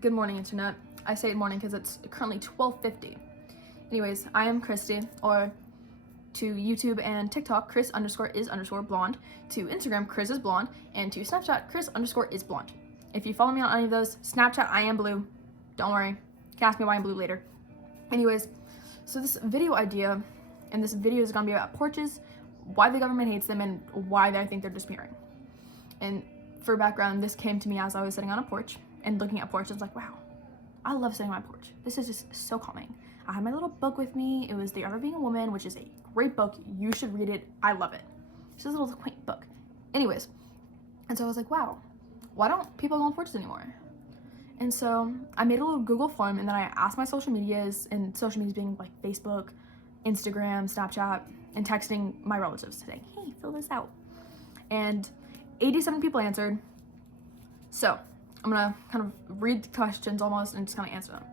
Good morning, internet. I say good morning because it's currently 12:50. Anyways, I am Christy, or to YouTube and TikTok, Chris_is_blonde, to Instagram, chrisisblonde, and to Snapchat, Chris_is_blonde. If you follow me on any of those, Snapchat, I am blue. Don't worry. You can ask me why I'm blue later. Anyways, so this video idea, and this video is going to be about porches, why the government hates them, and why I think they're disappearing. And for background, this came to me as I was sitting on a porch and looking at porches, like, wow, I love sitting on my porch. This is just so calming. I had my little book with me. It was The Art of Being a Woman, which is a great book. You should read it. I love it. It's just a little quaint book. Anyways, and so I was like, wow, why don't people go on porches anymore? And so I made a little Google form, and then I asked my social medias, and social medias being like Facebook, Instagram, Snapchat, and texting my relatives saying, hey, fill this out. And 87 people answered. So I'm gonna kind of read the questions almost and just kind of answer them.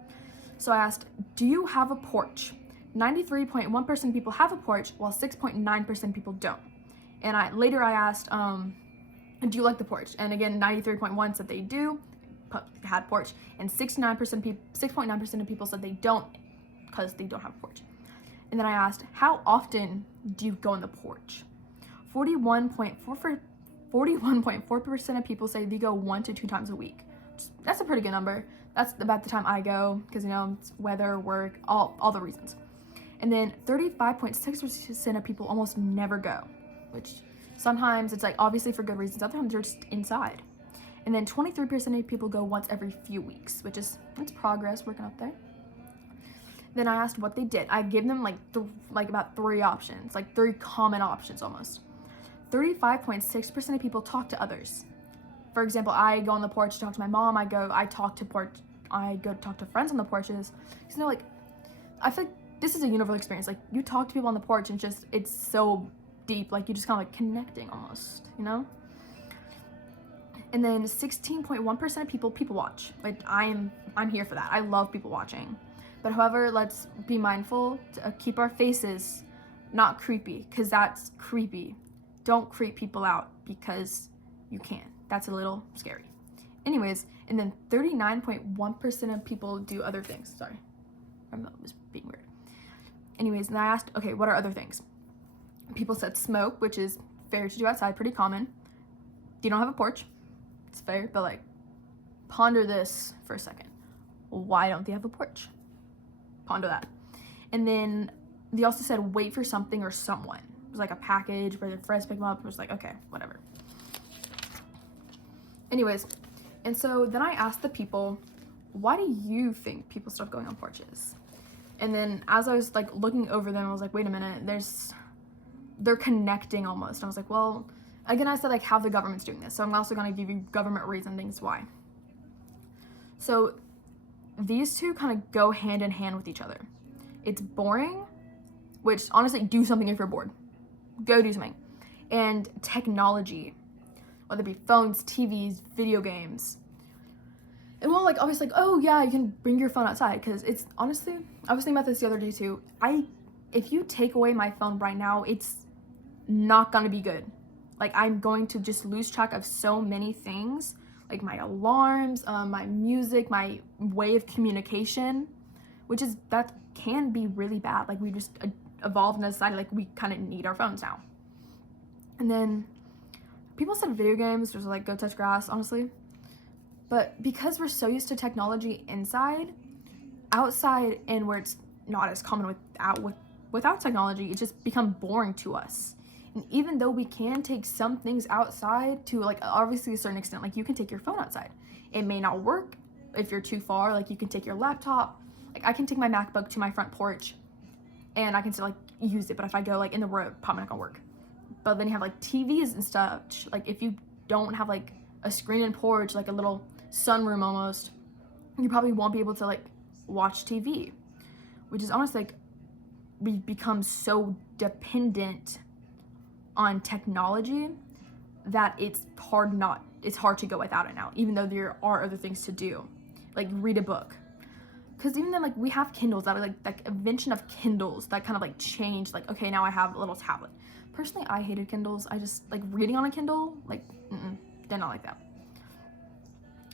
So I asked, do you have a porch? 93.1% of people have a porch, while 6.9% people don't. And later I asked, do you like the porch? And again, 93.1% said they do, had porch, and 6.9% of people said they don't because they don't have a porch. And then I asked, how often do you go on the porch? 41.4% of people say they go 1 to 2 times a week. That's a pretty good number. That's about the time I go because, you know, it's weather, work, all the reasons. And then 35.6% of people almost never go, which sometimes it's like obviously for good reasons. Other times they're just inside. And then 23% of people go once every few weeks, which is, that's progress, working up there. Then I asked what they did. I gave them about 3 options, like 3 common options almost. 35.6% of people talk to others. For example, I go on the porch to talk to my mom. I go talk to talk to friends on the porches. You know, like, I feel like this is a universal experience. Like, you talk to people on the porch and it's so deep. Like, you just kind of like connecting almost, you know? And then 16.1% of people watch. Like, I'm here for that. I love people watching. But however, let's be mindful to keep our faces not creepy, because that's creepy. Don't creep people out because you can. That's a little scary. Anyways, and then 39.1% of people do other things. Sorry, my remote was being weird. Anyways, and I asked, okay, what are other things? People said smoke, which is fair to do outside, pretty common. You don't have a porch. It's fair, but like, ponder this for a second. Why don't they have a porch? Ponder that. And then they also said wait for something or someone. It was like a package where their friends pick them up. It was like, okay, whatever. Anyways, and so then I asked the people, why do you think people stop going on porches? And then as I was like looking over them, I was like, wait a minute, they're connecting almost. I was like, well, again, I said like how the government's doing this. So I'm also going to give you government reasonings why. So these two kind of go hand in hand with each other. It's boring, which honestly, do something if you're bored. Go do something. And technology, whether it be phones, TVs, video games. And well, like, obviously, like, oh yeah, you can bring your phone outside, because it's honestly, I was thinking about this the other day too. If you take away my phone right now, it's not gonna be good. Like, I'm going to just lose track of so many things, like my alarms, my music, my way of communication, that can be really bad. Like, we just evolved in a society, like, we kind of need our phones now. And then people said video games, just like go touch grass, honestly. But because we're so used to technology inside, outside, and where it's not as common without technology, it just become boring to us. And even though we can take some things outside to, like, obviously a certain extent, like, you can take your phone outside. It may not work if you're too far. Like, you can take your laptop. Like, I can take my MacBook to my front porch and I can still, like, use it. But if I go, like, in the road, probably not gonna work. But then you have, like, TVs and stuff. Like, if you don't have, like, a screen and porch, like a little sunroom almost, you probably won't be able to, like, watch TV. Which is honestly, like, we become so dependent on technology that it's hard to go without it now, even though there are other things to do, like read a book. Because even then, like, we have Kindles, that was like invention of Kindles that kind of like changed, like, okay, now I have a little tablet. Personally, I hated Kindles. I just, like, reading on a Kindle, like, did not like that.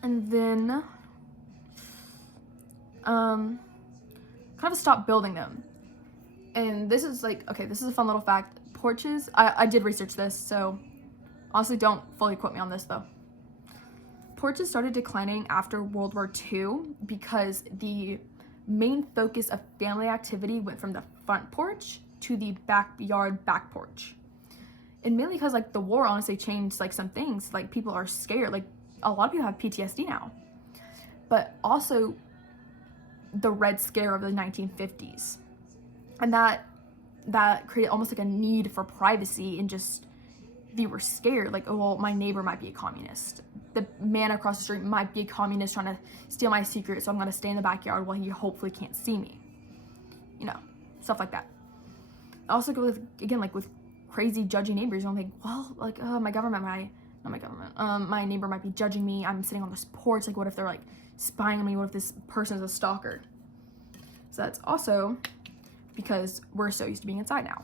And then kind of stopped building them. And this is like, okay, this is a fun little fact. Porches, I did research this, so honestly don't fully quote me on this though. Porches started declining after World War II because the main focus of family activity went from the front porch to the backyard back porch. And mainly because like the war honestly changed like some things. Like people are scared. Like a lot of people have PTSD now. But also the Red Scare of the 1950s. And that created almost like a need for privacy, and just they were scared, like, oh well, my neighbor might be a communist, the man across the street might be a communist trying to steal my secret, so I'm going to stay in the backyard while he hopefully can't see me, stuff like that. I also go with, again, like with crazy judgy neighbors. You don't think, well, like, my neighbor might be judging me, I'm sitting on this porch, like what if they're like spying on me, what if this person is a stalker? So that's also because we're so used to being inside now.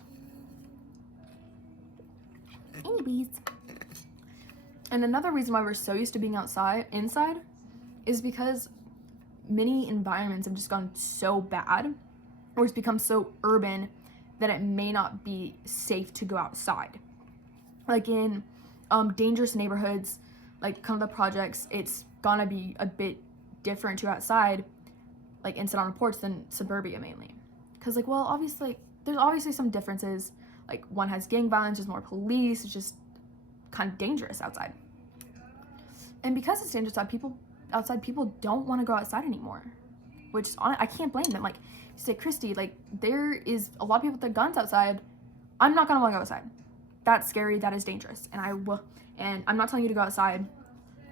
Anyways. And another reason why we're so used to being inside, is because many environments have just gone so bad, or it's become so urban that it may not be safe to go outside. Like in dangerous neighborhoods, like kind of the projects, it's gonna be a bit different to outside, like and sit on a porch, than suburbia mainly. Because like, well, obviously there's obviously some differences. Like one has gang violence, there's more police, it's just kind of dangerous outside. And because it's dangerous outside, people don't want to go outside anymore, which I can't blame them. Like you say, Christy, like there is a lot of people with their guns outside. I'm not gonna want to go outside. That's scary, that is dangerous. And I'm not telling you to go outside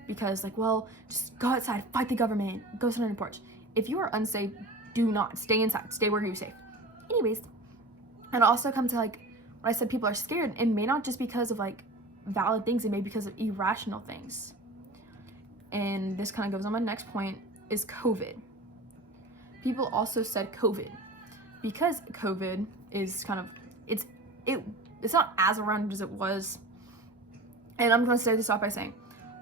because like, well, just go outside, fight the government, go sit on your porch. If you are unsafe, do not stay inside, stay where you're safe. Anyways, and it also comes to like when I said people are scared, it may not just because of like valid things, it may be because of irrational things. And this kind of goes on my next point, is COVID. People also said COVID because COVID is kind of, it's not as around as it was. And I'm going to start this off by saying,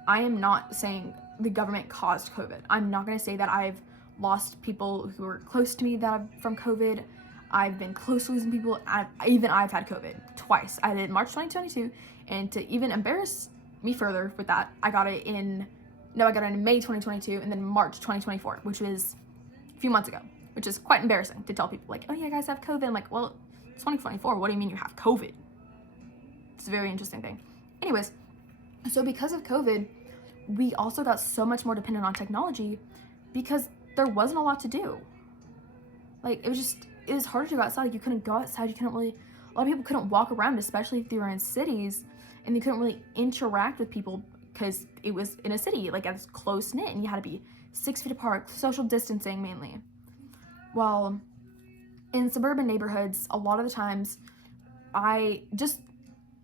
I am not saying the government caused COVID. I'm not going to say that I've lost people who are close to me from COVID. I've been close to losing people. I've had COVID twice. I did it in March 2022, and to even embarrass me further with that, I got it in May 2022 and then March 2024, which was a few months ago, which is quite embarrassing to tell people like, oh yeah, guys have COVID. I'm like, well, it's 2024. What do you mean you have COVID? It's a very interesting thing. Anyways, so because of COVID, we also got so much more dependent on technology because there wasn't a lot to do. Like, it was harder to go outside. Like, you couldn't go outside. A lot of people couldn't walk around, especially if they were in cities, and they couldn't really interact with people because it was in a city, like, it's close-knit, and you had to be 6 feet apart, social distancing mainly. While in suburban neighborhoods, a lot of the times,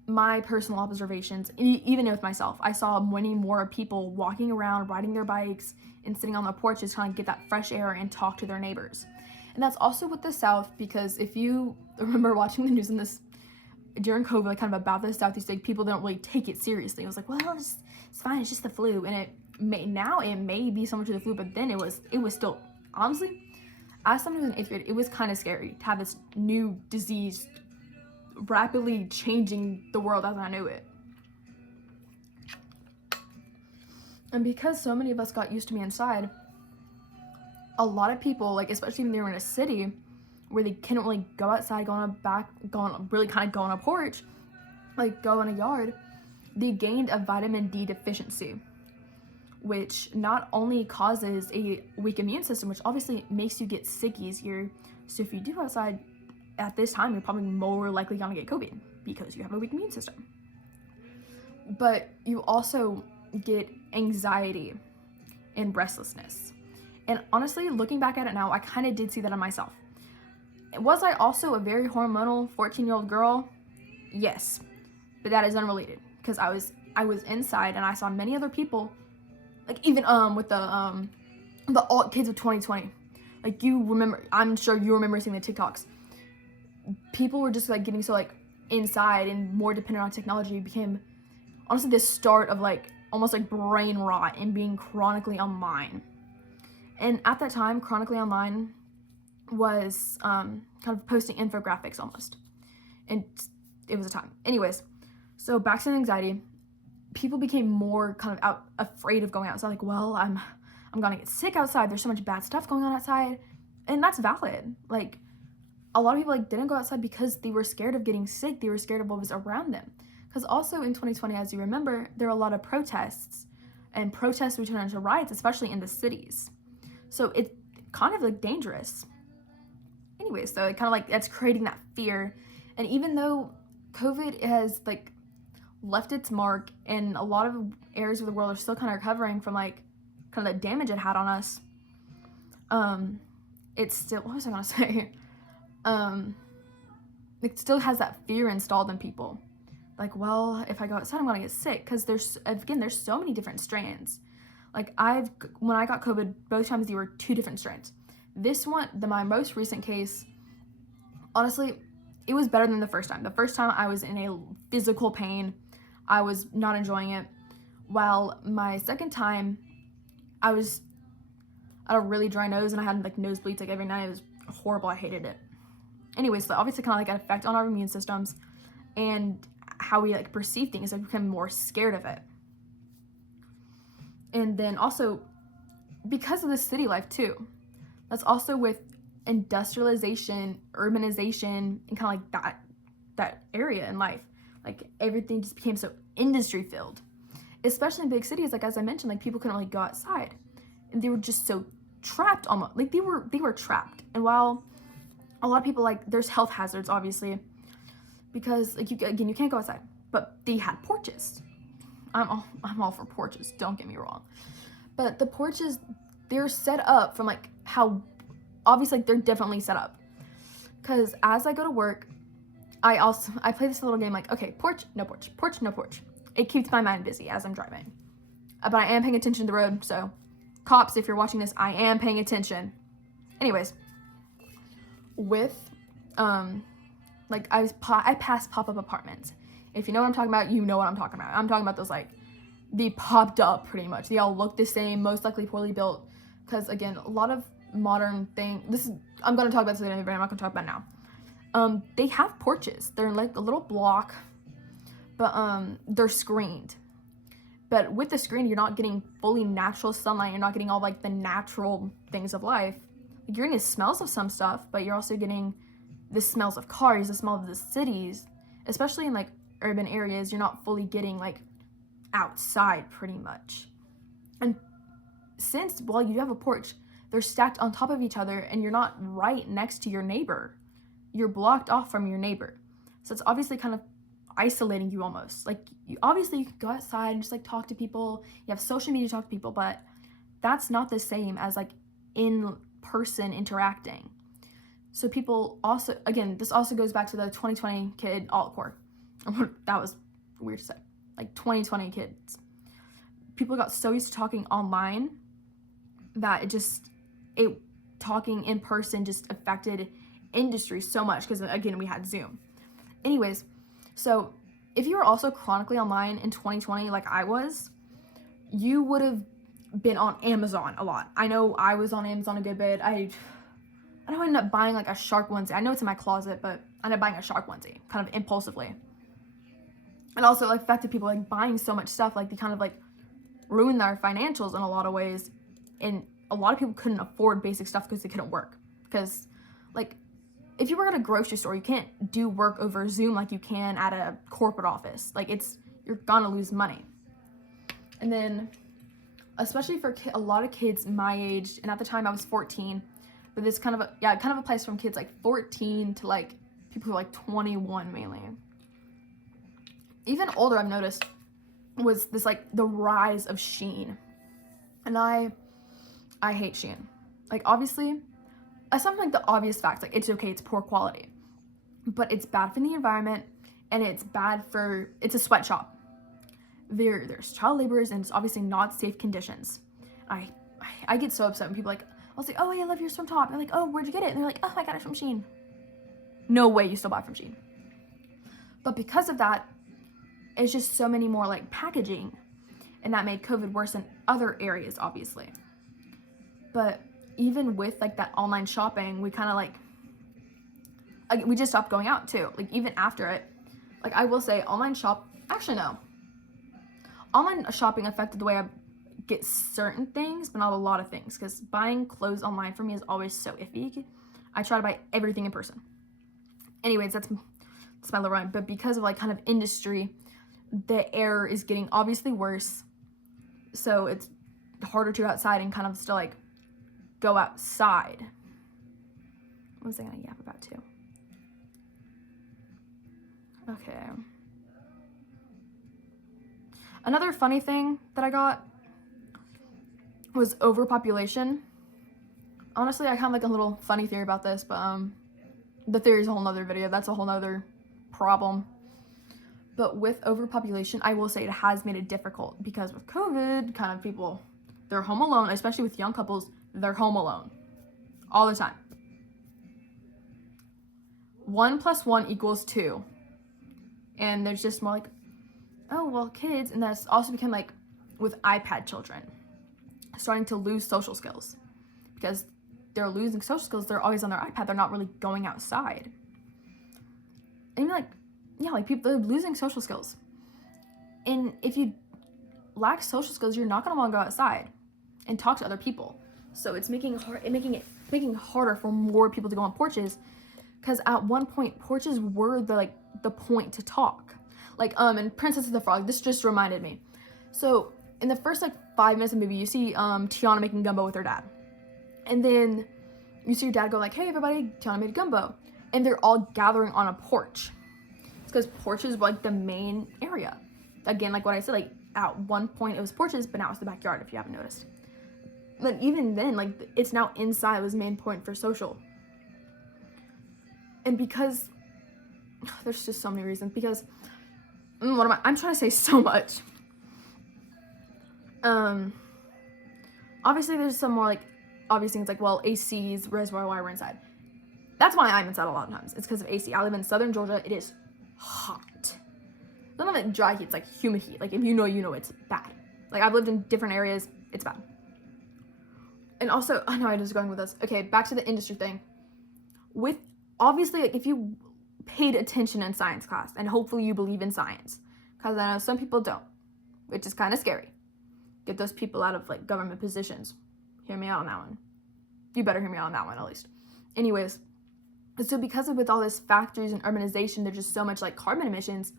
my personal observations, even with myself, I saw many more people walking around, riding their bikes, and sitting on the porches trying to get that fresh air and talk to their neighbors. And that's also with the South, because if you remember watching the news in this during COVID, like kind of about the Southeast, like people didn't really take it seriously. It was like, well, it's fine, it's just the flu. And it may be so much of the flu, but then it was still, honestly, as someone who was in 8th grade, it was kind of scary to have this new disease rapidly changing the world as I knew it. And because so many of us got used to being inside, a lot of people, like especially when they were in a city where they couldn't really go outside, go on a porch, like go in a yard, they gained a vitamin D deficiency, which not only causes a weak immune system, which obviously makes you get sick easier. So if you do go outside at this time, you're probably more likely gonna get COVID because you have a weak immune system. But you also get anxiety and restlessness. And honestly, looking back at it now, I kind of did see that in myself. Was I also a very hormonal 14-year-old girl? Yes, but that is unrelated because I was inside and I saw many other people, like even with the alt kids of 2020. Like you remember, I'm sure you remember seeing the TikToks. People were just like getting so like inside and more dependent on technology. It became honestly the start of like almost like brain rot and being chronically online. And at that time, Chronically Online was kind of posting infographics almost. And it was a time. Anyways, so back to the anxiety. People became more kind of afraid of going outside. Like, well, I'm gonna get sick outside. There's so much bad stuff going on outside. And that's valid. Like, a lot of people didn't go outside because they were scared of getting sick. They were scared of what was around them. Because also in 2020, as you remember, there were a lot of protests, and protests would turn into riots, especially in the cities. So it's kind of dangerous. Anyway, so it kind of that's creating that fear. And even though COVID has left its mark, and a lot of areas of the world are still kind of recovering from kind of the damage it had on us, it's still, what was I gonna say? It still has that fear installed in people. Well, if I go outside, I'm gonna get sick, because there's so many different strands. When I got COVID, both times there were 2 different strains. This one, my most recent case, honestly, it was better than the first time. The first time I was in a physical pain. I was not enjoying it. While my second time, I had a really dry nose, and I had nosebleeds every night. It was horrible. I hated it. Anyways, so obviously kind of an effect on our immune systems and how we perceive things. I become more scared of it. And then also because of the city life too. That's also with industrialization, urbanization, and kind of that area in life. Everything just became so industry filled. Especially in big cities, as I mentioned, people couldn't really go outside. And they were just so trapped almost. They were trapped. And while a lot of people there's health hazards obviously, because you can't go outside, but they had porches. I'm all for porches, don't get me wrong, but the porches, they're set up from how obviously they're differently set up, because as I go to work, I play this little game okay, porch, no porch, porch, no porch. It keeps my mind busy as I'm driving, but I am paying attention to the road. So cops, if you're watching this, I am paying attention. Anyways, with I pass pop-up apartments. If you know what I'm talking about, you know what I'm talking about. I'm talking about those they popped up pretty much. They all look the same, most likely poorly built, because again, a lot of modern I'm going to talk about this later in the video. I'm not going to talk about it now. They have porches. They're a little block, but they're screened. But with the screen, you're not getting fully natural sunlight. You're not getting all the natural things of life. You're getting the smells of some stuff, but you're also getting the smells of cars, the smell of the cities, especially in urban areas. You're not fully getting outside pretty much. And since while you have a porch, they're stacked on top of each other, and you're not right next to your neighbor. You're blocked off from your neighbor. So it's obviously kind of isolating you almost. You can go outside and just talk to people. You have social media to talk to people, but that's not the same as in person interacting. So people also, again, this also goes back to the 2020 kid alt-core. That was weird to say. 2020 kids. People got so used to talking online that talking in person just affected industry so much, because again, we had Zoom. Anyways, so if you were also chronically online in 2020 like I was, you would have been on Amazon a lot. I know I was on Amazon a good bit. I ended up buying a shark onesie. I know it's in my closet, but I ended up buying a shark onesie kind of impulsively. And also affected people buying so much stuff. They kind of ruined their financials in a lot of ways. And a lot of people couldn't afford basic stuff because they couldn't work. Because if you work at a grocery store, you can't do work over Zoom like you can at a corporate office. You're gonna lose money. And then, especially for a lot of kids my age, and at the time I was 14, but this kind of applies from kids 14 to people who are 21 mainly. Even older, I've noticed, was this the rise of Shein. And I hate Shein. Obviously, aside the obvious facts, it's okay, it's poor quality, but it's bad for the environment, and it's a sweatshop. There's child laborers, and it's obviously not safe conditions. I get so upset when people I'll say, oh, I love your swim top. And they're oh, where'd you get it? And they're oh, I got it from Shein. No way you still buy from Shein. But because of that, it's just so many more packaging, and that made COVID worse in other areas, obviously. But even with like that online shopping, we kind of like we just stopped going out too. Like even after it, like I will say online shopping affected the way I get certain things, but not a lot of things, because buying clothes online for me is always so iffy. I try to buy everything in person. Anyways, that's my little rant. But because of like kind of industry, the air is getting obviously worse, so it's harder to go outside and kind of still like go outside. What was I gonna yap about too? Okay. Another funny thing that I got was overpopulation. Honestly, I have like a little funny theory about this, but the theory is a whole nother video. That's a whole nother problem. But with overpopulation, I will say it has made it difficult, because with COVID, kind of people, they're home alone, especially with young couples, they're home alone all the time. 1 + 1 = 2. And there's just more like, oh, well, kids, and that's also become like with iPad children, starting to lose social skills, because they're losing social skills. They're always on their iPad. They're not really going outside. And you're like, yeah, like people, they're losing social skills. And if you lack social skills, you're not going to want to go outside and talk to other people. So it's making it harder for more people to go on porches, because at one point porches were the point to talk. Like in Princess of the Frog, this just reminded me. So in the first like 5 minutes of the movie, you see Tiana making gumbo with her dad. And then you see your dad go like, hey everybody, Tiana made gumbo. And they're all gathering on a porch. It's because porches were like the main area. Again, like what I said, like at one point it was porches, but now it's the backyard, if you haven't noticed. But even then, like it's now inside was main point for social. And because there's just so many reasons, because I'm trying to say so much. Obviously there's some more like obvious things, like, well, ACs, reservoir why we're inside. That's why I'm inside a lot of times. It's because of AC. I live in southern Georgia. It is hot. None of it dry heat. It's like humid heat. Like if you know it's bad. Like I've lived in different areas. It's bad. And also, I know I'm just going with this. Okay, back to the industry thing. With obviously, like if you paid attention in science class, and hopefully you believe in science, because I know some people don't, which is kind of scary. Get those people out of like government positions. Hear me out on that one. You better hear me out on that one at least. Anyways, so because of with all this factories and urbanization, there's just so much like carbon emissions.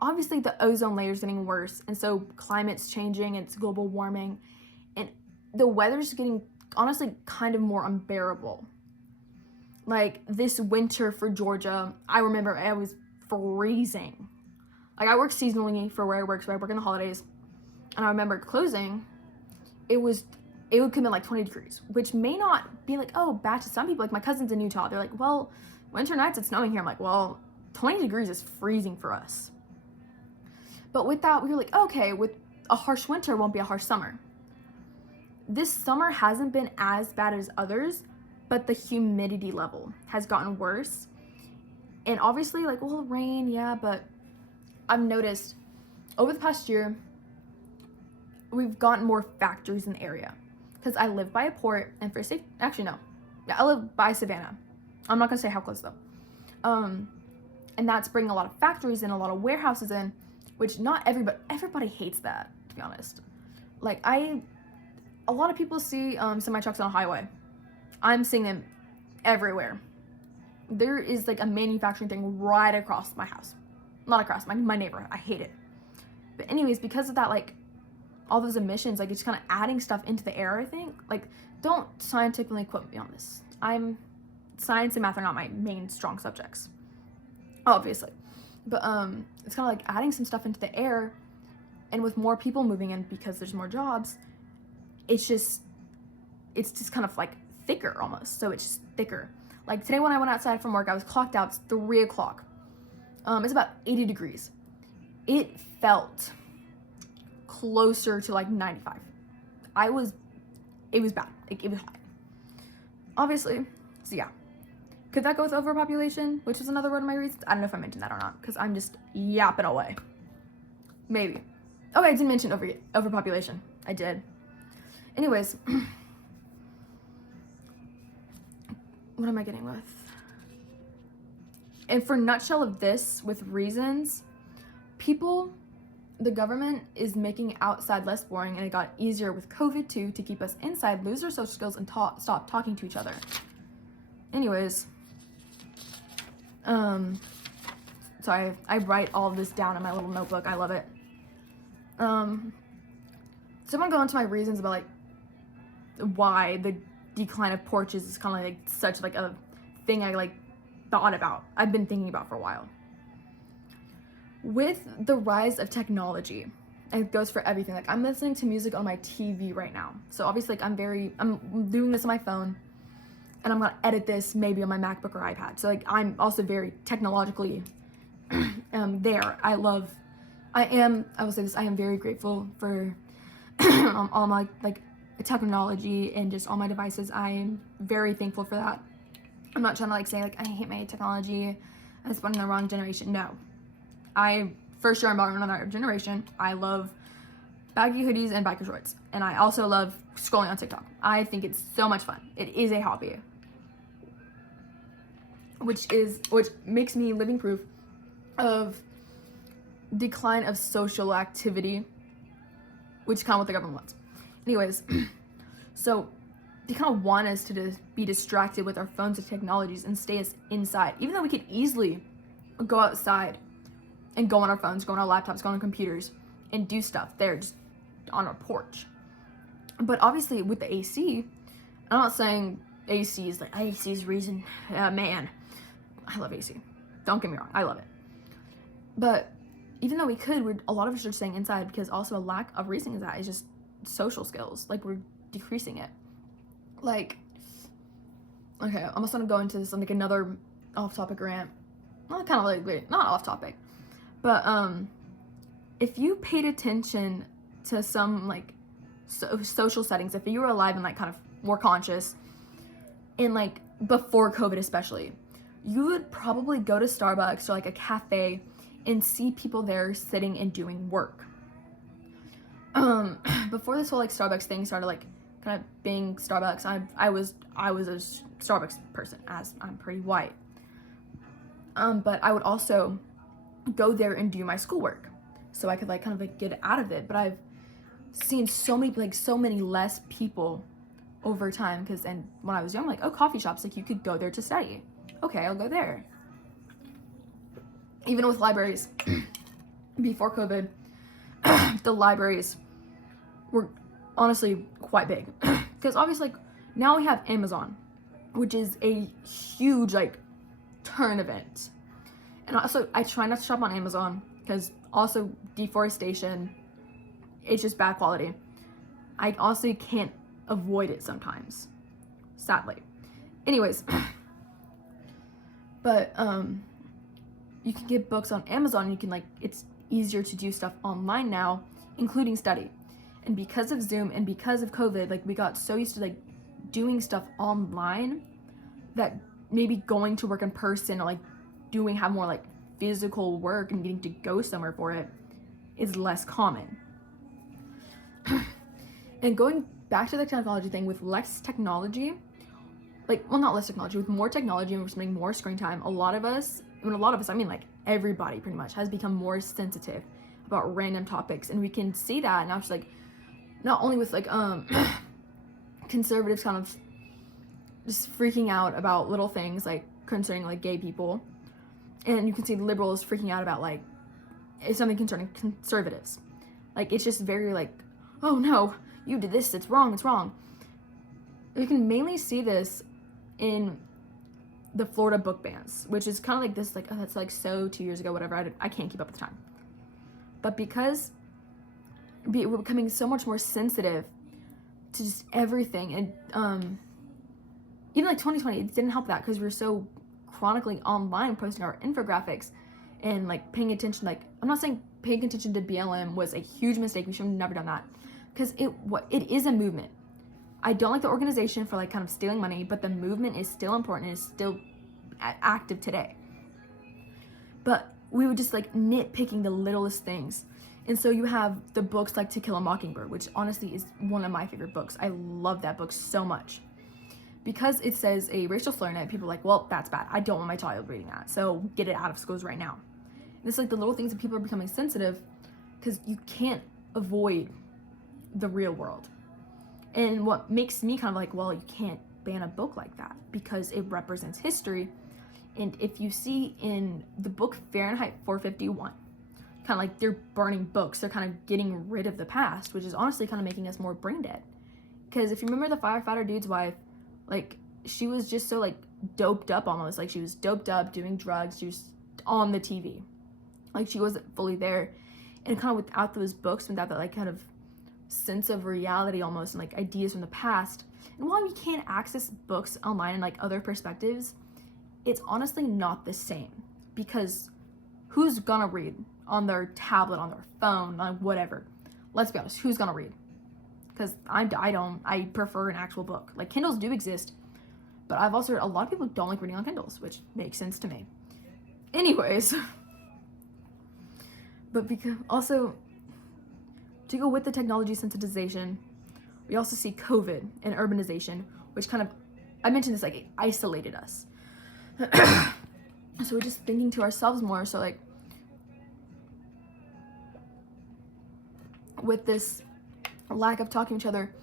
Obviously the ozone layer is getting worse, and so climate's changing, it's global warming, and the weather's getting honestly kind of more unbearable. Like this winter for Georgia, I remember I was freezing. Like I work seasonally for where I work, so I work in the holidays, and I remember closing, it would come in like 20 degrees, which may not be like, oh, bad to some people. Like my cousin's in Utah, they're like, well, winter nights it's snowing here. I'm like, well, 20 degrees is freezing for us. But with that, we were like, okay, with a harsh winter won't be a harsh summer. This summer hasn't been as bad as others, but the humidity level has gotten worse. And obviously, like, well, rain, yeah, but I've noticed over the past year, we've gotten more factories in the area. Because I live by a port, and for safe, actually, no. Yeah, I live by Savannah. I'm not gonna say how close though. And that's bringing a lot of factories in, a lot of warehouses in, which not everybody hates that, to be honest. Like a lot of people see semi trucks on a highway. I'm seeing them everywhere. There is like a manufacturing thing right across my house. Not across, my neighborhood. I hate it. But anyways, because of that, like all those emissions, like it's kind of adding stuff into the air, I think. Like don't scientifically quote me on this. Science and math are not my main strong subjects, obviously. But it's kind of like adding some stuff into the air, and with more people moving in because there's more jobs, it's just kind of like thicker almost. So it's just thicker. Like today when I went outside from work, I was clocked out. It's 3 o'clock. It's about 80 degrees. It felt closer to like 95. It was bad. Like it was hot. Obviously, so yeah. Could that go with overpopulation, which is another one of my reasons? I don't know if I mentioned that or not, because I'm just yapping away. Maybe. Oh, I did mention overpopulation. I did. Anyways, what am I getting with? And for nutshell of this, with reasons, the government is making outside less boring, and it got easier with COVID too to keep us inside, lose our social skills, and stop talking to each other. Anyways, sorry, I write all of this down in my little notebook. I love it. So I'm gonna go into my reasons about like why the decline of porches is kind of like such like a thing I like thought about. I've been thinking about for a while. With the rise of technology, and it goes for everything. Like I'm listening to music on my TV right now. So obviously like I'm doing this on my phone, and I'm gonna edit this maybe on my MacBook or iPad. So like I'm also very technologically there. I will say this, I am very grateful for all my like technology and just all my devices. I am very thankful for that. I'm not trying to like say like I hate my technology, I was born in the wrong generation. No, I for sure am born in another generation. I love baggy hoodies and biker shorts, and I also love scrolling on TikTok. I think it's so much fun. It is a hobby, which makes me living proof of decline of social activity, which is kind of what the government wants. Anyways, so they kind of want us to be distracted with our phones and technologies and stay us inside, even though we could easily go outside and go on our phones, go on our laptops, go on our computers, and do stuff there just on our porch. But obviously with the AC, I'm not saying AC is reason, man, I love AC. Don't get me wrong, I love it. But even though we could, a lot of us are staying inside because also a lack of reason is that is just social skills. Like we're decreasing it. Like, okay, I'm just gonna go into this like another off-topic rant. Not kind of like, wait, not off-topic, but if you paid attention to some like social settings, if you were alive and like kind of more conscious, and like before COVID especially, you would probably go to Starbucks or like a cafe and see people there sitting and doing work. Before this whole like Starbucks thing started like kind of being Starbucks, I was a Starbucks person, as I'm pretty white. But I would also go there and do my schoolwork, so I could like kind of like get out of it. But I've seen so many less people over time, because and when I was young, like, oh, coffee shops, like you could go there to study. Okay, I'll go there. Even with libraries, before COVID, the libraries were honestly quite big, because obviously like, now we have Amazon, which is a huge like turn event. And also I try not to shop on Amazon because also deforestation, it's just bad quality. I also can't avoid it sometimes, sadly. Anyways, but you can get books on Amazon. You can like, it's easier to do stuff online now, including study. And because of Zoom and because of COVID, like we got so used to like doing stuff online that maybe going to work in person or like have more like physical work and getting to go somewhere for it is less common. And going back to the technology thing, with less technology, like, well, not less technology, with more technology and we're spending more screen time, a lot of us, I mean like everybody pretty much, has become more sensitive about random topics. And we can see that now, just like, not only with like conservatives kind of just freaking out about little things like concerning like gay people, and you can see liberals freaking out about like something concerning conservatives. Like, it's just very like, oh no, you did this, it's wrong. You can mainly see this in the Florida book bans, which is kind of like this, like, oh, that's like so 2 years ago, whatever. I can't keep up with the time. But because we're becoming so much more sensitive to just everything, and even like 2020, it didn't help that, because we're so chronically online posting our infographics and like paying attention. Like, I'm not saying paying attention to BLM was a huge mistake, we should have never done that, because it is a movement. I don't like the organization for like kind of stealing money, but the movement is still important and is still active today. But we were just like nitpicking the littlest things. And so you have the books like To Kill a Mockingbird, which honestly is one of my favorite books. I love that book so much, because it says a racial slur in it, people are like, well, that's bad. I don't want my child reading that. So get it out of schools right now. And it's like the little things that people are becoming sensitive because you can't avoid the real world. And what makes me kind of like, well, you can't ban a book like that because it represents history. And if you see in the book Fahrenheit 451, kind of like they're burning books, they're kind of getting rid of the past, which is honestly kind of making us more brain dead. Because if you remember the firefighter dude's wife, like she was just so like doped up almost, like she was doped up doing drugs, she was on the TV, like she wasn't fully there. And kind of without those books, without that like kind of sense of reality almost, and like ideas from the past. And while we can't access books online and like other perspectives, it's honestly not the same, because who's gonna read on their tablet, on their phone, on whatever? Let's be honest, who's gonna read? Because I prefer an actual book. Like Kindles do exist, but I've also heard a lot of people don't like reading on Kindles, which makes sense to me. Anyways, but because also to go with the technology sensitization, we also see COVID and urbanization, which kind of, I mentioned this, like it isolated us. So we're just thinking to ourselves more. So like with this lack of talking to each other,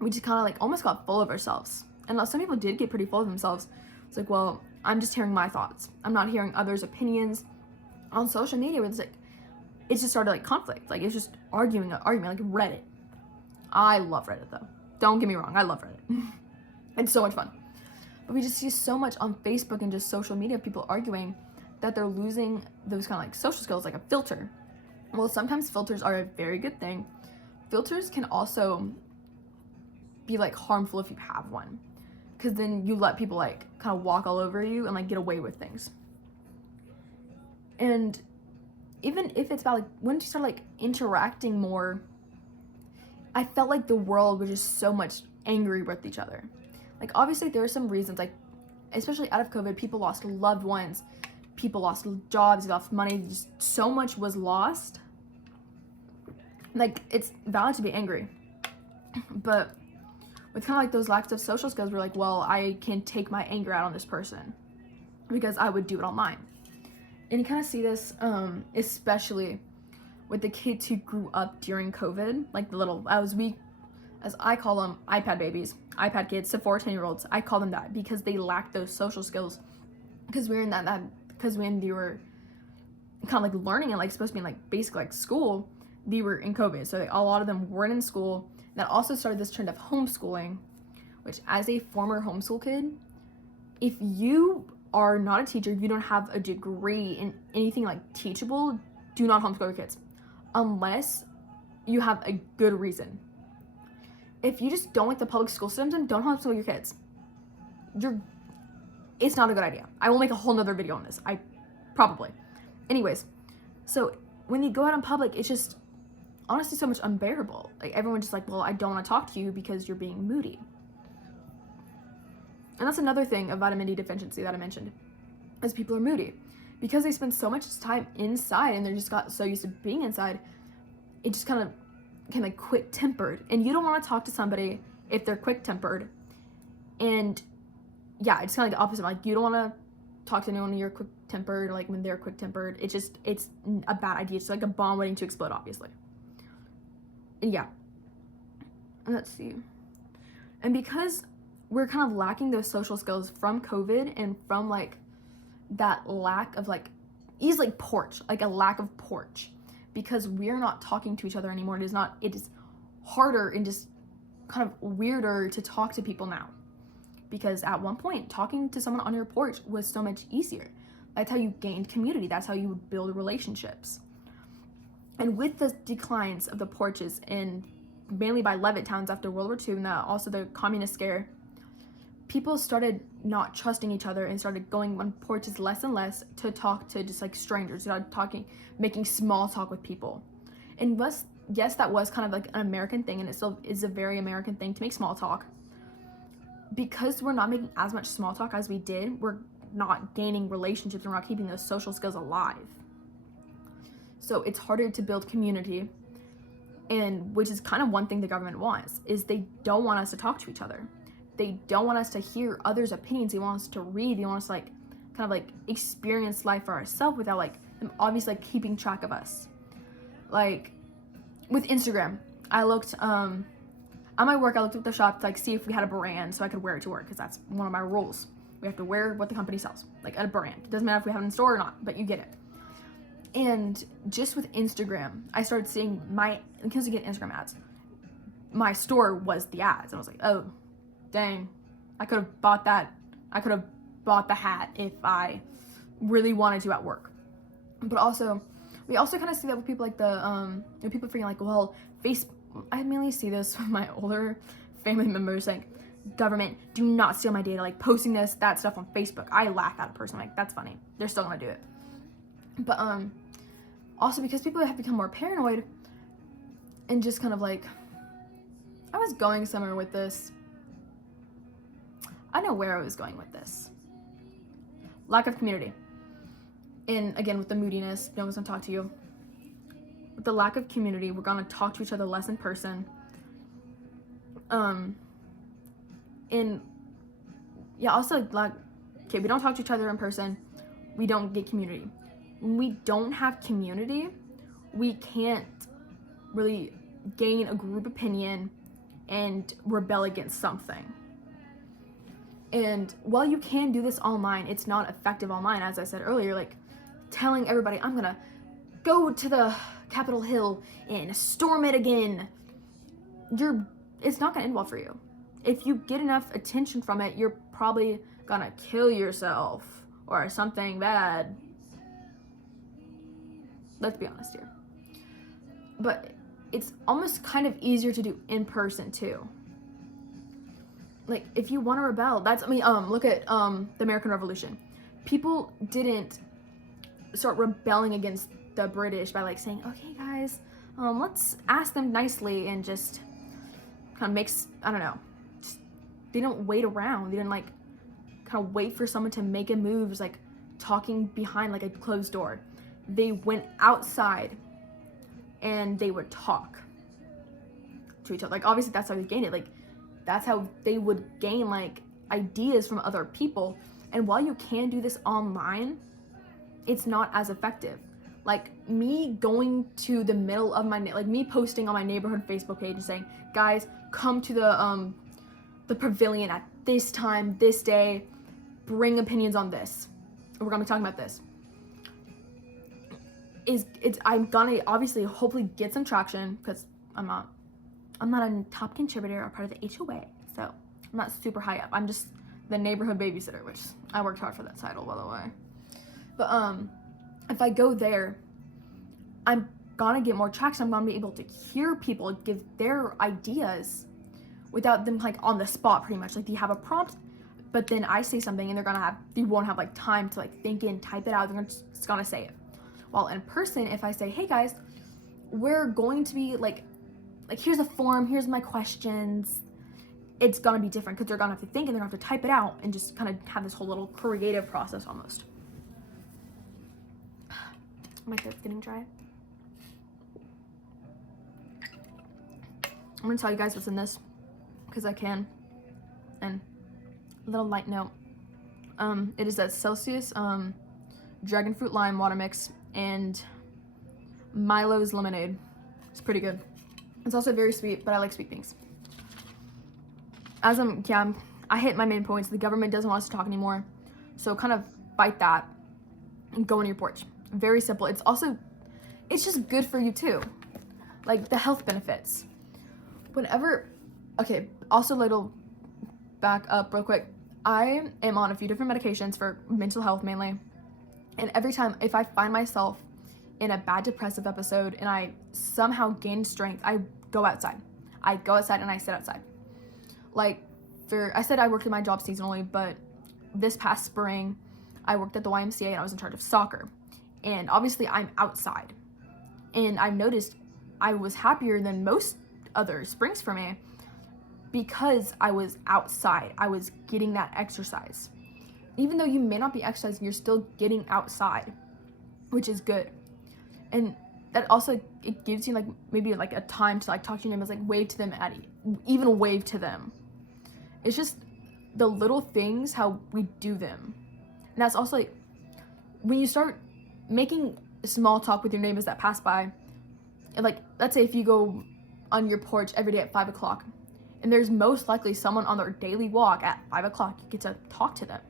we just kind of like almost got full of ourselves. And some people did get pretty full of themselves. It's like, well, I'm just hearing my thoughts. I'm not hearing others' opinions. On social media, where it's like, it just started like conflict. Like it's just arguing like Reddit. I love Reddit though. Don't get me wrong, I love Reddit. It's so much fun. But we just see so much on Facebook and just social media, people arguing, that they're losing those kind of like social skills, like a filter. Well, sometimes filters are a very good thing. Filters can also be like harmful if you have one, because then you let people like kind of walk all over you and like get away with things. And even if it's about like, once you start like interacting more, I felt like the world was just so much angry with each other. Like obviously there are some reasons, like especially out of COVID, people lost loved ones, people lost jobs, lost money, just so much was lost. Like it's valid to be angry, but with kind of like those lacks of social skills, we're like, well, I can take my anger out on this person because I would do it online. And you kind of see this, especially with the kids who grew up during COVID, like the little, as I call them, iPad babies, iPad kids, so 4 10-year-olds. I call them that because they lack those social skills. Because we're in because when they were kind of like learning and like supposed to be in like basic like school, they were in COVID. So a lot of them weren't in school. That also started this trend of homeschooling, which as a former homeschool kid, if you are not a teacher, if you don't have a degree in anything like teachable, do not homeschool your kids unless you have a good reason. If you just don't like the public school system, don't homeschool your kids. It's not a good idea. I will make a whole nother video on this. Anyways, so when you go out in public, it's just honestly so much unbearable. Like everyone's just like, well, I don't want to talk to you because you're being moody. And that's another thing of vitamin D deficiency that I mentioned, is people are moody. Because they spend so much time inside and they just got so used to being inside, it just kind of like quick-tempered. And you don't want to talk to somebody if they're quick-tempered. And yeah, it's kind of like the opposite. Like you don't want to talk to anyone when you're quick-tempered, like when they're quick-tempered. It's a bad idea. It's like a bomb waiting to explode, obviously. And yeah. And let's see. And because we're kind of lacking those social skills from COVID and from like that lack of like, is like porch, like a lack of porch, because we're not talking to each other anymore. It is harder and just kind of weirder to talk to people now, because at one point talking to someone on your porch was so much easier. That's how you gained community. That's how you would build relationships. And with the declines of the porches, and mainly by Levittowns after World War II and also the communist scare, people started not trusting each other and started going on porches less and less to talk to just like strangers, started making small talk with people. And yes, that was kind of like an American thing, and it still is a very American thing to make small talk. Because we're not making as much small talk as we did, we're not gaining relationships, and we're not keeping those social skills alive. So it's harder to build community, and which is kind of one thing the government wants, is they don't want us to talk to each other. they don't want us to hear others' opinions. They want us to read. They want us to like kind of like experience life for ourselves without like them obviously like keeping track of us. Like with Instagram, I looked at my work, I looked at the shop to like see if we had a brand so I could wear it to work, because that's one of my rules. We have to wear what the company sells, like a brand. It doesn't matter if we have it in store or not, but you get it. And just with Instagram, I started seeing because you get Instagram ads, my store was the ads. And I was like, oh, dang, I could have bought that. I could have bought the hat if I really wanted to at work. But also, we also kind of see that with people like people freaking like, well, I mainly see this with my older family members saying, government, do not steal my data, like posting that stuff on Facebook. I laugh at a person, like, that's funny. They're still gonna do it. But also because people have become more paranoid and just kind of like, I was going somewhere with this. I know where I was going with this. Lack of community. And again, with the moodiness, no one's gonna talk to you. With the lack of community, we're gonna talk to each other less in person. And yeah, also like, okay, we don't talk to each other in person. We don't get community. When we don't have community, we can't really gain a group opinion and rebel against something. And while you can do this online, it's not effective online, as I said earlier, like telling everybody, I'm gonna go to the Capitol Hill and storm it again. It's not gonna end well for you. If you get enough attention from it, you're probably gonna kill yourself or something bad. Let's be honest here. But it's almost kind of easier to do in person too. Like if you want to rebel, look at the American Revolution. People didn't start rebelling against the British by like saying, okay guys, let's ask them nicely, and just kind of I don't know. They don't wait around. They didn't like kind of wait for someone to make a move, just like talking behind like a closed door. They went outside and they would talk to each other. Like obviously that's how they gained it. Like that's how they would gain like ideas from other people. And while you can do this online, it's not as effective. Like me going to the middle of me posting on my neighborhood Facebook page and saying, guys, come to the pavilion at this time, this day, bring opinions on this. We're gonna be talking about this. I'm gonna obviously hopefully get some traction, because I'm not a top contributor or part of the HOA, so I'm not super high up. I'm just the neighborhood babysitter, which I worked hard for that title, by the way. But if I go there, I'm gonna get more traction. I'm gonna be able to hear people give their ideas without them like on the spot, pretty much. Like you have a prompt, but then I say something and they won't have like time to like think and type it out. They're just gonna say it. While in person, if I say, hey guys, we're going to be like here's a form, here's my questions, it's gonna be different, because they're gonna have to think and they're gonna have to type it out and just kind of have this whole little creative process almost. My throat's getting dry. I'm gonna tell you guys what's in this, because I can. And a little light note. It is a Celsius dragon fruit lime water mix and Milo's lemonade. It's pretty good. It's also very sweet, but I like sweet things. I hit my main points. The government doesn't want us to talk anymore, so kind of fight that and go on your porch. Very simple. It's just good for you too, like the health benefits. Also little back up real quick. I am on a few different medications for mental health mainly, and every time if I find myself in a bad depressive episode and I somehow gain strength, I go outside and I sit outside. Like I said I worked at my job seasonally, but this past spring I worked at the YMCA and I was in charge of soccer, and obviously I'm outside, and I noticed I was happier than most other springs for me because I was outside. I was getting that exercise. Even though you may not be exercising, you're still getting outside, which is good. And that also, it gives you like maybe like a time to like talk to your neighbors, like wave to them even wave to them. It's just the little things, how we do them. And that's also like when you start making small talk with your neighbors that pass by, and like let's say if you go on your porch every day at 5 o'clock, and there's most likely someone on their daily walk at 5 o'clock, you get to talk to them.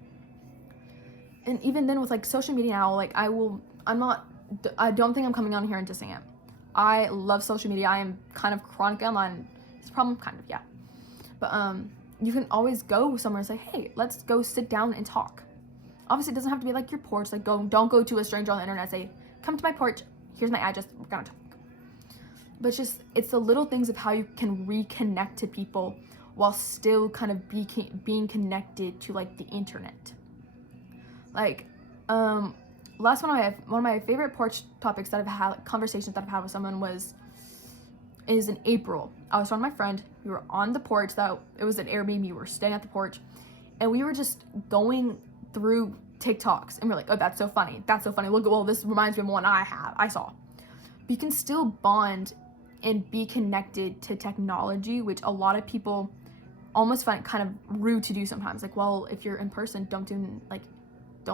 And even then with like social media now, like I don't think I'm coming on here and dissing it. I love social media. I am kind of chronically online. It's a problem, kind of, yeah. But you can always go somewhere and say, hey, let's go sit down and talk. Obviously, it doesn't have to be like your porch. Like, don't go to a stranger on the internet and say, come to my porch. Here's my address. We're gonna talk. But it's the little things of how you can reconnect to people while still kind of being connected to like the internet. Like, one of my favorite porch topics that I've had, like, conversations that I've had with someone is in April. I was talking to my friend. We were on the porch. It was an Airbnb. We were staying at the porch, and we were just going through TikToks, and we're like, oh, that's so funny. That's so funny. Look, well, this reminds me of one I saw. But you can still bond and be connected to technology, which a lot of people almost find kind of rude to do sometimes. Like, well, if you're in person, don't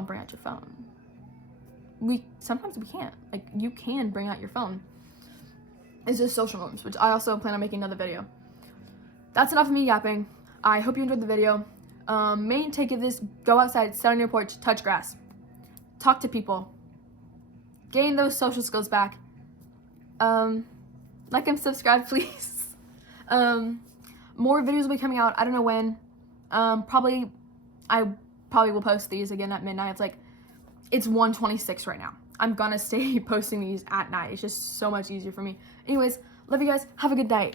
bring out your phone. Sometimes we can't. Like, you can bring out your phone. It's just social norms, which I also plan on making another video. That's enough of me yapping. I hope you enjoyed the video. Main take of this: go outside, sit on your porch, touch grass, talk to people, gain those social skills back. Like and subscribe, please. More videos will be coming out. I don't know when. I probably will post these again at midnight. It's 1:26 right now. I'm gonna stay posting these at night. It's just so much easier for me. Anyways, love you guys. Have a good night.